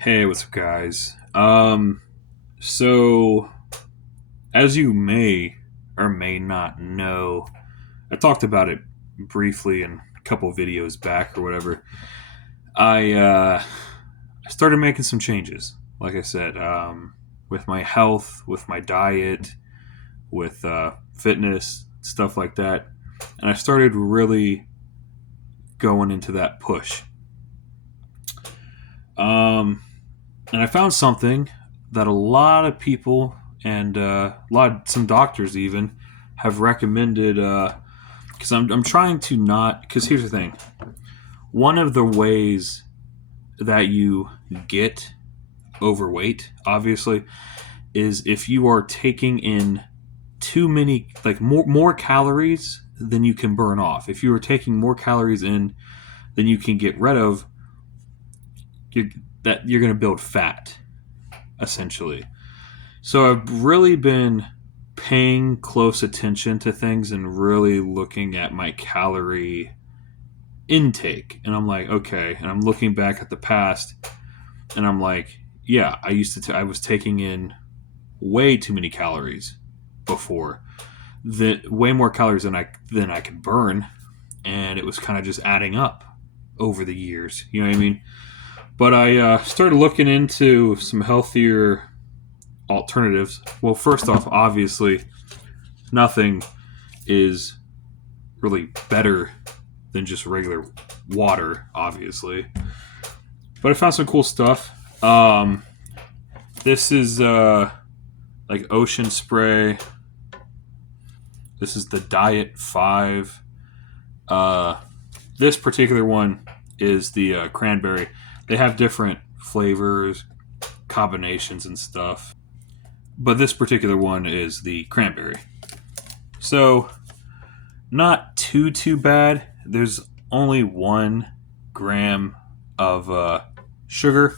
Hey, what's up, guys? So as you may or may not know, I talked about it briefly in a couple videos back or whatever. I started making some changes, like I said, with my health, with my diet, with fitness, stuff like that, and I started really going into that push. Um, and I found something that a lot of people and some doctors even have recommended. Because I'm trying to not. Because here's the thing: one of the ways that you get overweight, obviously, is if you are taking in too many, like more calories than you can burn off. If you are taking more calories in than you can get rid of, you're, that you're going to build fat essentially. So I've really been paying close attention to things and really looking at my calorie intake. And I'm like, okay. And I'm looking back at the past and I'm like, yeah, I was taking in way too many calories before. Way more calories than I could burn. And it was kind of just adding up over the years. You know what I mean? But I started looking into some healthier alternatives. Well, first off, obviously, nothing is really better than just regular water, obviously. But I found some cool stuff. This is like Ocean Spray. This is the Diet 5. Uh, this particular one is the cranberry. They have different flavors, combinations, and stuff. But this particular one is the cranberry. So, not too bad. There's only 1 gram of sugar,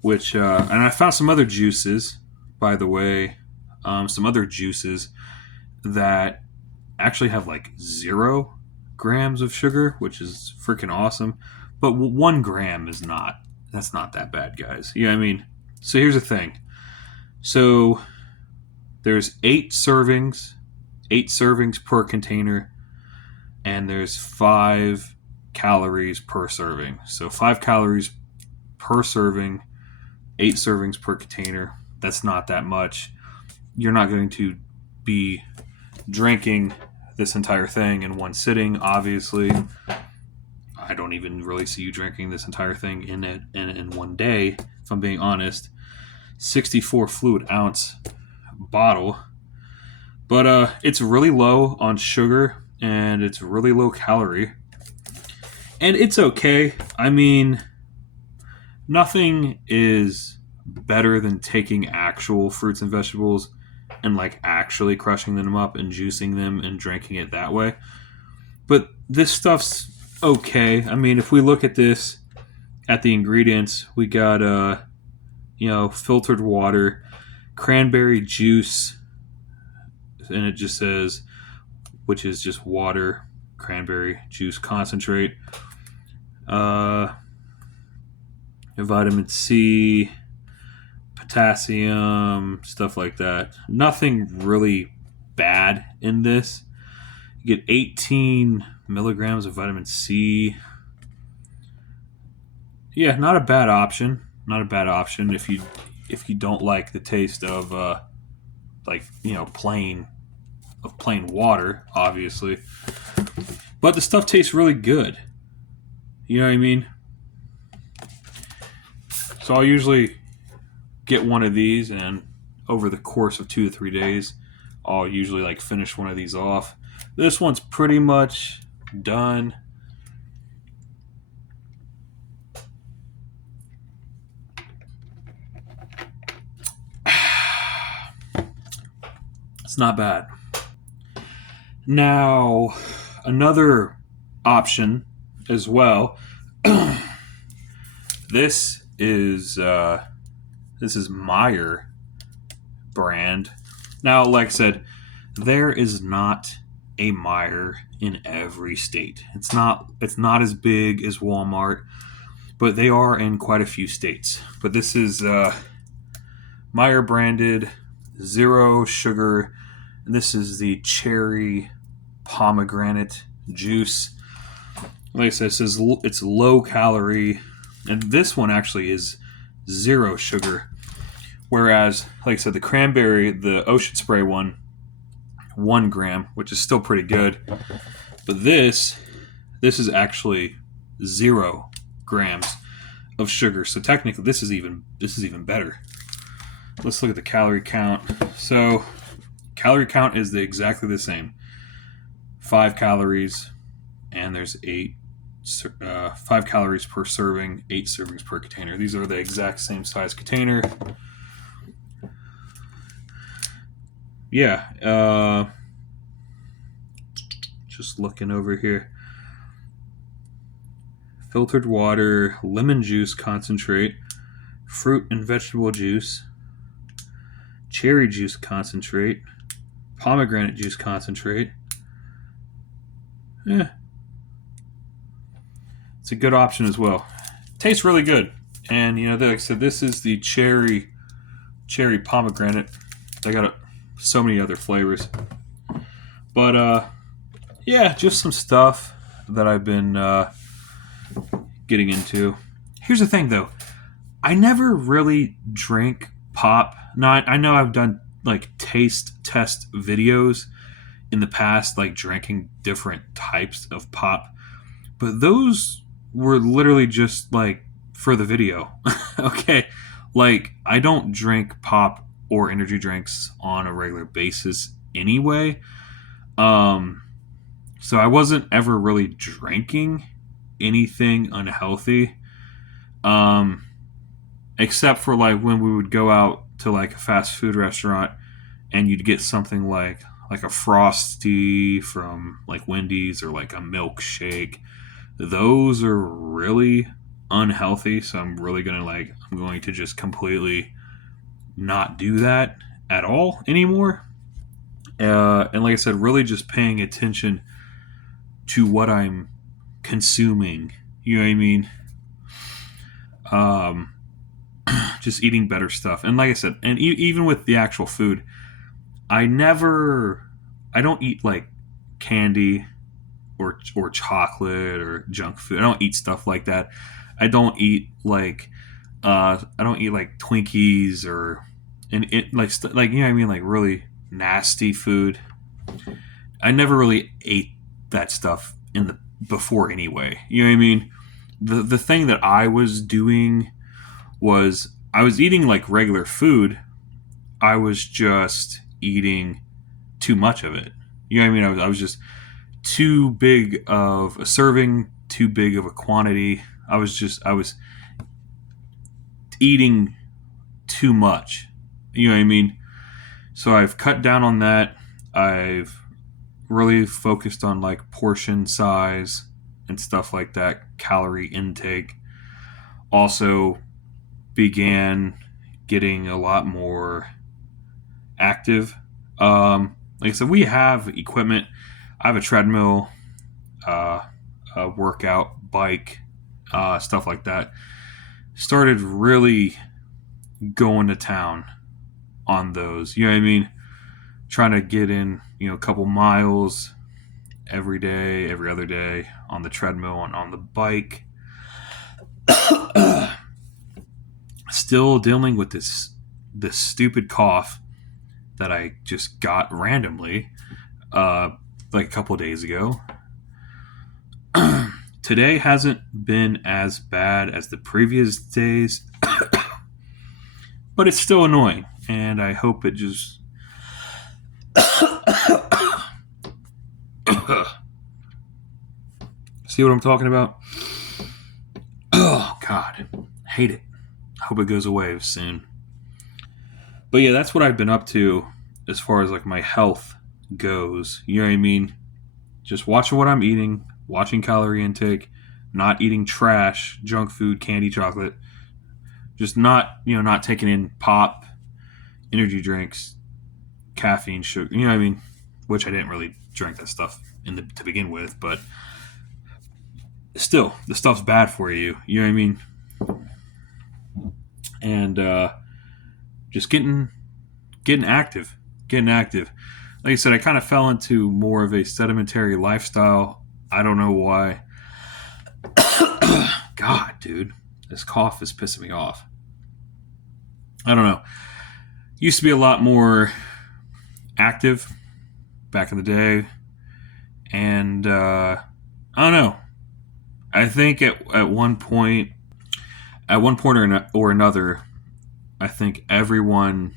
which and I found some other juices, by the way, some other juices that actually have like 0 grams of sugar, which is freaking awesome. But 1 gram is not. That's not that bad, guys. You know what I mean? So here's the thing. So there's 8 servings per container, and there's 5 calories per serving. So 5 calories per serving, 8 servings per container. That's not that much. You're not going to be drinking this entire thing in one sitting, obviously. I don't even really see you drinking this entire thing in one day, if I'm being honest. 64 fluid ounce bottle. But it's really low on sugar and it's really low calorie. And it's okay. I mean, nothing is better than taking actual fruits and vegetables and like actually crushing them up and juicing them and drinking it that way. But this stuff's okay. I mean, if we look at this at the ingredients, we got filtered water, cranberry juice, and it just says, which is just water, cranberry juice concentrate, uh, vitamin C, potassium, stuff like that. Nothing really bad in this. You get 18 milligrams of vitamin C. Yeah, not a bad option. Not a bad option if you don't like the taste of plain water, obviously. But the stuff tastes really good. You know what I mean? So I'll usually get one of these, and over the course of 2 to 3 days, I'll usually like finish one of these off. This one's pretty much done. It's not bad. Now, another option as well. This is Meyer brand. Now, like I said, there is not a Meyer in every state. It's not as big as Walmart, but they are in quite a few states. But this is Meyer branded, zero sugar, and this is the cherry pomegranate juice. Like I said, it says it's low calorie, and this one actually is zero sugar. Whereas, like I said, the cranberry, the Ocean Spray one, 1 gram, which is still pretty good. But this is actually 0 grams of sugar. So technically, this is even better. Let's look at the calorie count. So, calorie count is exactly the same. 5 calories, and there's 5 calories per serving, 8 servings per container. These are the exact same size container. Yeah, just looking over here. Filtered water, lemon juice concentrate, fruit and vegetable juice, cherry juice concentrate, pomegranate juice concentrate. Yeah, it's a good option as well. Tastes really good. And, like I said, this is the cherry pomegranate. They got so many other flavors. But, yeah, just some stuff that I've been getting into. Here's the thing, though. I never really drink pop. Now, I know I've done, taste test videos in the past, drinking different types of pop. But those were literally just, for the video. Okay? I don't drink pop or energy drinks on a regular basis anyway. So I wasn't ever really drinking anything unhealthy. Except for when we would go out to a fast food restaurant and you'd get something like a Frosty from Wendy's or a milkshake. Those are really unhealthy, so I'm really gonna I'm going to just completely not do that at all anymore. And like I said, really just paying attention to what I'm consuming. You know what I mean? Just eating better stuff. And like I said, and even with the actual food, I don't eat candy or chocolate or junk food. I don't eat stuff like that. I don't eat Twinkies or you know what I mean, really nasty food. I never really ate that stuff before anyway. You know what I mean? The thing that I was doing was I was eating regular food. I was just eating too much of it. You know what I mean? I was just too big of a serving, too big of a quantity. I was eating too much. You know what I mean? So I've cut down on that. I've really focused on portion size and stuff like that, calorie intake. Also began getting a lot more active. Like I said, we have equipment. I have a treadmill, a workout bike, stuff like that. Started really going to town on those. You know what I mean? Trying to get in, a couple miles every day, every other day on the treadmill and on the bike. Still dealing with this stupid cough that I just got randomly a couple days ago. Today hasn't been as bad as the previous days, but it's still annoying, and I hope it just see what I'm talking about? Oh God, hate it. Hope it goes away soon. But yeah, that's what I've been up to as far as my health goes. You know what I mean? Just watching what I'm eating, watching calorie intake, not eating trash, junk food, candy, chocolate. Just not taking in pop, energy drinks, caffeine, sugar. You know what I mean? Which I didn't really drink that stuff to begin with, but still, the stuff's bad for you. You know what I mean? and just getting active, getting active. Like I said, I kind of fell into more of a sedimentary lifestyle. I don't know why. God, dude, this cough is pissing me off. I don't know. Used to be a lot more active back in the day, and I don't know. I think at one point, or another, I think everyone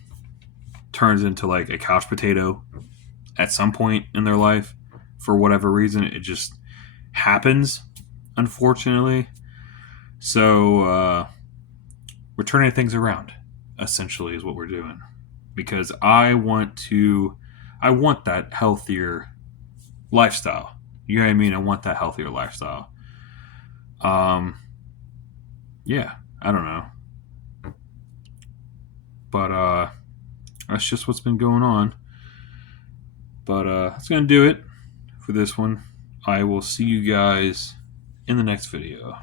turns into like a couch potato at some point in their life for whatever reason. It just happens, unfortunately. So we're turning things around, essentially, is what we're doing. Because I want that healthier lifestyle. You know what I mean? I want that healthier lifestyle. Yeah, I don't know. But that's just what's been going on. But that's going to do it for this one. I will see you guys in the next video.